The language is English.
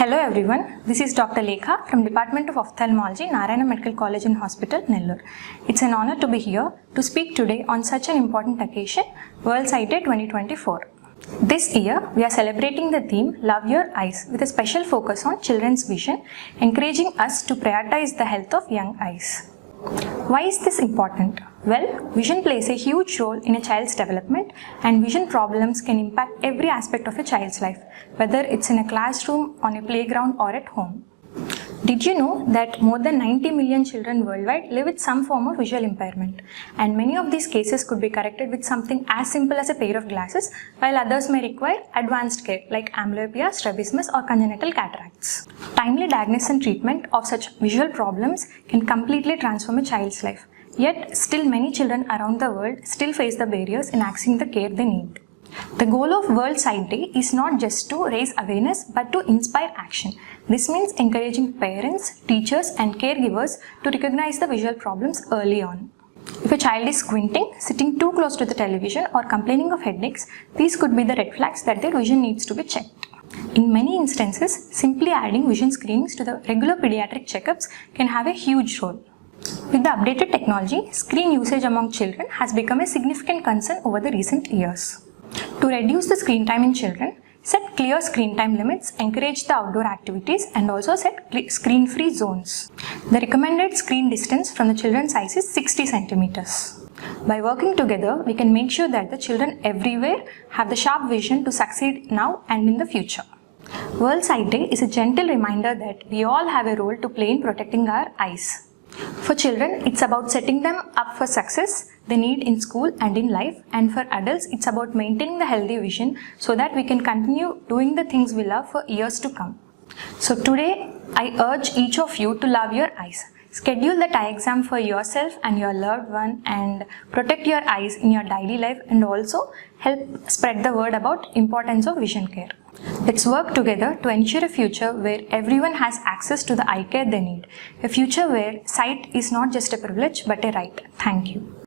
Hello everyone, this is Dr. Lekha from Department of Ophthalmology, Narayana Medical College and Hospital, Nellore. It's an honor to be here to speak today on such an important occasion, World Sight Day 2024. This year, we are celebrating the theme Love Your Eyes with a special focus on children's vision, encouraging us to prioritize the health of young eyes. Why is this important? Well, vision plays a huge role in a child's development, and vision problems can impact every aspect of a child's life, whether it's in a classroom, on a playground or at home. Did you know that more than 90 million children worldwide live with some form of visual impairment, and many of these cases could be corrected with something as simple as a pair of glasses, while others may require advanced care like amblyopia, strabismus or congenital cataracts. Timely diagnosis and treatment of such visual problems can completely transform a child's life. Yet, still many children around the world still face the barriers in accessing the care they need. The goal of World Sight Day is not just to raise awareness but to inspire action. This means encouraging parents, teachers and caregivers to recognize the visual problems early on. If a child is squinting, sitting too close to the television or complaining of headaches, these could be the red flags that their vision needs to be checked. In many instances, simply adding vision screenings to the regular pediatric checkups can have a huge role. With the updated technology, screen usage among children has become a significant concern over the recent years. To reduce the screen time in children, set clear screen time limits, encourage the outdoor activities and also set screen-free zones. The recommended screen distance from the children's eyes is 60 centimeters. By working together, we can make sure that the children everywhere have the sharp vision to succeed now and in the future. World Sight Day is a gentle reminder that we all have a role to play in protecting our eyes. For children, it's about setting them up for success they need in school and in life, and for adults, it's about maintaining the healthy vision so that we can continue doing the things we love for years to come. So today, I urge each of you to love your eyes. Schedule that eye exam for yourself and your loved one and protect your eyes in your daily life, and also help spread the word about importance of vision care. Let's work together to ensure a future where everyone has access to the eye care they need. A future where sight is not just a privilege but a right. Thank you.